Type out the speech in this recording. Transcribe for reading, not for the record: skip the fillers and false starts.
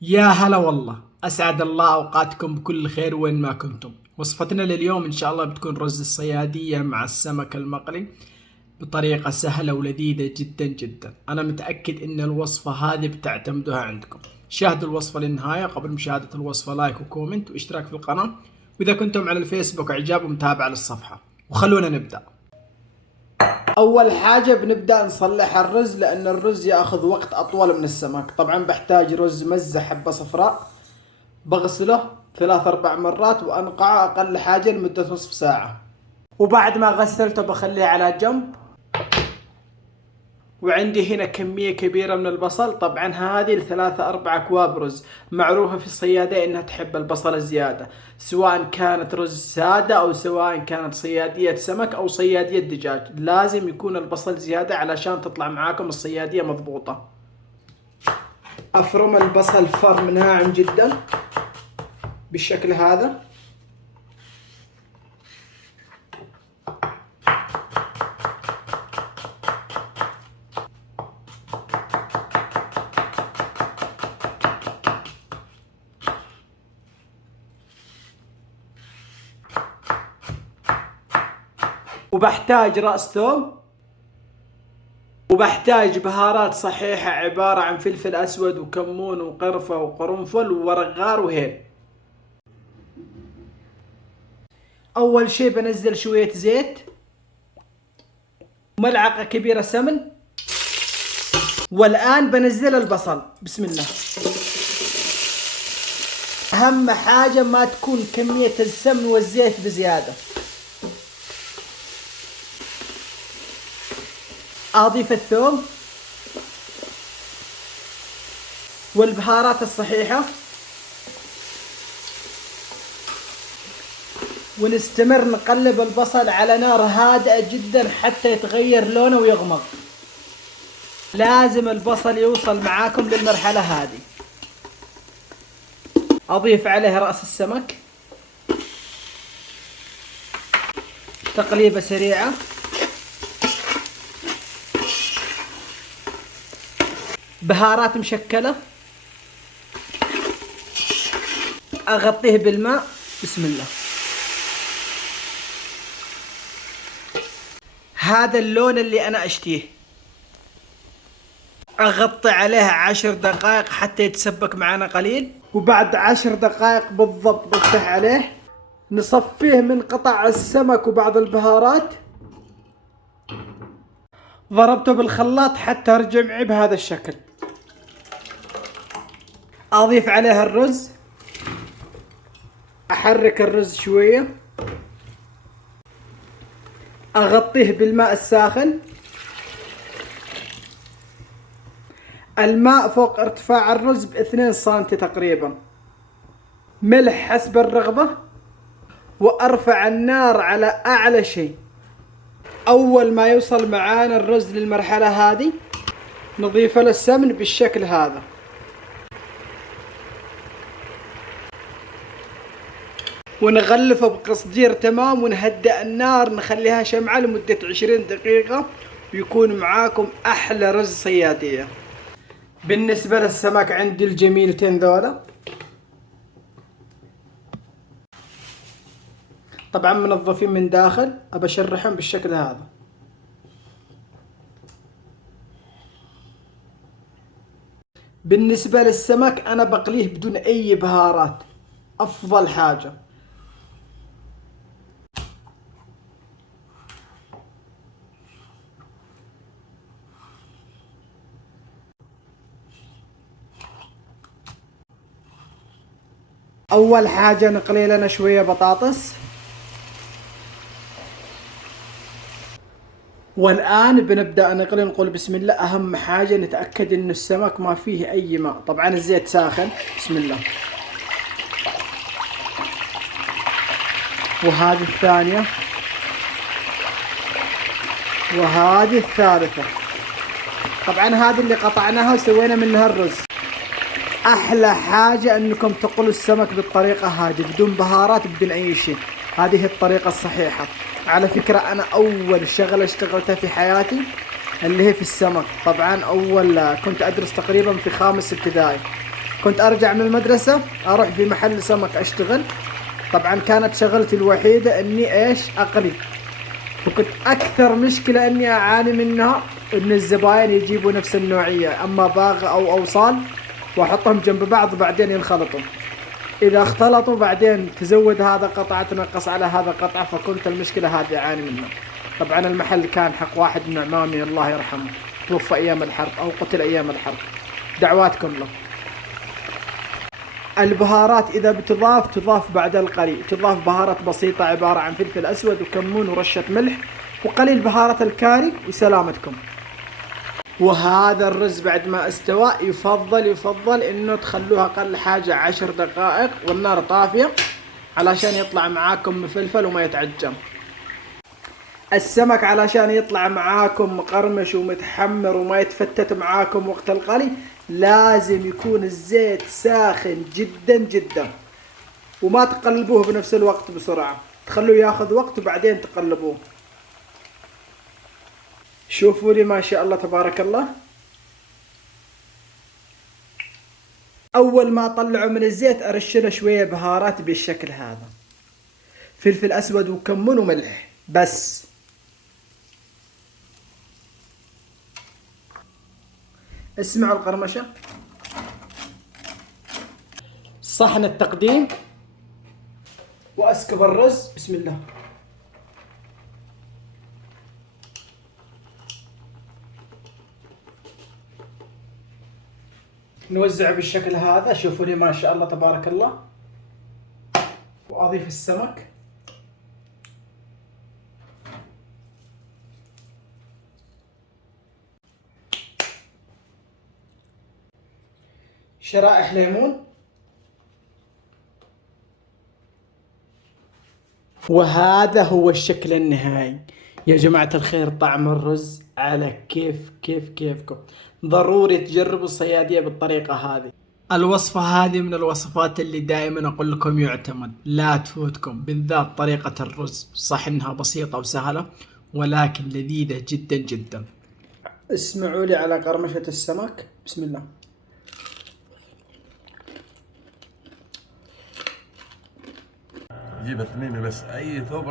يا هلا والله، أسعد الله أوقاتكم بكل خير وين ما كنتم. وصفتنا لليوم إن شاء الله بتكون رز الصيادية مع السمك المقلي بطريقة سهلة ولذيذة جدا جدا. أنا متأكد إن الوصفة هذه بتعتمدوها عندكم. شاهدوا الوصفة للنهاية. قبل مشاهدة الوصفة لايك وكومنت واشتراك في القناة، وإذا كنتم على الفيسبوك إعجاب ومتابعة للصفحة. وخلونا نبدأ. اول حاجة بنبدأ نصلح الرز لان الرز ياخذ وقت اطول من السمك. طبعا بحتاج رز مزة حبة صفراء، بغسله 3 4 مرات وانقعه اقل حاجة لمدة نصف ساعة. وبعد ما غسلته بخليه على جنب. وعندي هنا كمية كبيرة من البصل. طبعا هذه ل3 4 أكواب رز. معروفة في الصيادية انها تحب البصل الزيادة، سواء كانت رز سادة او سواء كانت صيادية سمك او صيادية دجاج، لازم يكون البصل زيادة علشان تطلع معاكم الصيادية مضبوطة. افرم البصل فرم ناعم جدا بالشكل هذا. وبحتاج رأس ثوم، وبحتاج بهارات صحيحة عبارة عن فلفل أسود وكمون وقرفة وقرنفل وورق غار وهيل. أول شي بنزل شوية زيت، ملعقة كبيرة سمن، والآن بنزل البصل. بسم الله. أهم حاجة ما تكون كمية السمن والزيت بزيادة. أضيف الثوم والبهارات الصحيحة، ونستمر نقلب البصل على نار هادئة جدا حتى يتغير لونه ويغمق. لازم البصل يوصل معاكم للمرحلة هذه. أضيف عليه رأس السمك، تقليبة سريعة. بهارات مشكلة، أغطيه بالماء. بسم الله. هذا اللون اللي أنا أشتيه. أغطي عليه 10 دقائق حتى يتسبك معنا قليل، وبعد 10 دقائق بالضبط بفتح عليه، نصفيه من قطع السمك وبعض البهارات. ضربته بالخلاط حتى رجع معي بهذا الشكل. أضيف عليه الرز، أحرك الرز شوية، أغطيه بالماء الساخن. الماء فوق ارتفاع الرز ب2 سنتي تقريبا. ملح حسب الرغبة، وأرفع النار على أعلى شيء. أول ما يوصل معانا الرز للمرحلة هذه نضيف له السمن بالشكل هذا، ونغلفه بقصدير تمام، ونهدأ النار نخليها شمعة لمدة 20 دقيقة، ويكون معاكم أحلى رز صيادية. بالنسبة للسمك عندي الجميلتين ذولا، طبعا منظفين من داخل، أبى أشرحهم بالشكل هذا. بالنسبة للسمك أنا بقليه بدون أي بهارات، أفضل حاجة. أول حاجة نقلي لنا شوية بطاطس، والآن بنبدأ نقلي. نقول بسم الله. أهم حاجة نتأكد إن السمك ما فيه أي ماء. طبعا الزيت ساخن. بسم الله. وهذه الثانية، وهذه الثالثة. طبعا هذه اللي قطعناها وسوينا منها الرز. أحلى حاجة أنكم تقلوا السمك بالطريقة هذه بدون بهارات بدون أي شيء. هذه الطريقة الصحيحة. على فكرة أنا أول شغلة اشتغلتها في حياتي اللي هي في السمك. طبعا أول كنت أدرس تقريبا في 5 ابتدائي، كنت ارجع من المدرسة اروح في محل سمك اشتغل. طبعا كانت شغلتي الوحيدة اني ايش اقلي. وكنت اكثر مشكلة اني اعاني منها ان الزباين يجيبوا نفس النوعية، اما باغ او اوصال، واحطهم جنب بعض وبعدين ينخلطوا. اذا اختلطوا بعدين تزود هذا قطعة تنقص على هذا قطعة، فكنت المشكلة هذه اعاني منها. طبعا المحل كان حق واحد من عمامي الله يرحمه، توفى ايام الحرب او قتل ايام الحرب. دعواتكم له. البهارات اذا بتضاف تضاف بعد القلي، تضاف بهارات بسيطة عبارة عن فلفل اسود وكمون ورشة ملح وقليل بهارات الكاري وسلامتكم. وهذا الرز بعد ما استوى يفضل انه تخلوها اقل حاجة 10 دقائق والنار طافية علشان يطلع معاكم مفلفل وما يتعجن. السمك علشان يطلع معاكم مقرمش ومتحمر وما يتفتت معاكم وقت القلي لازم يكون الزيت ساخن جدا جدا، وما تقلبوه بنفس الوقت بسرعة، تخلوه ياخذ وقت وبعدين تقلبوه. شوفوا لي ما شاء الله تبارك الله. اول ما اطلعه من الزيت ارش له شوية بهارات بالشكل هذا، فلفل اسود وكمون وملح بس. اسمعوا القرمشة. صحن التقديم واسكب الرز. بسم الله. نوزعه بالشكل هذا. شوفوا لي ما شاء الله تبارك الله. واضيف السمك. شرائح ليمون. وهذا هو الشكل النهائي. يا جماعة الخير طعم الرز على كيفكم. ضروري تجربوا الصيادية بالطريقة هذه. الوصفة هذه من الوصفات اللي دائما اقول لكم يعتمد، لا تفوتكم، بالذات طريقة الرز. صح انها بسيطة وسهلة ولكن لذيذة جدا جدا. اسمعوا لي على قرمشة السمك. بسم الله. جيب اثنين بس اي ثوب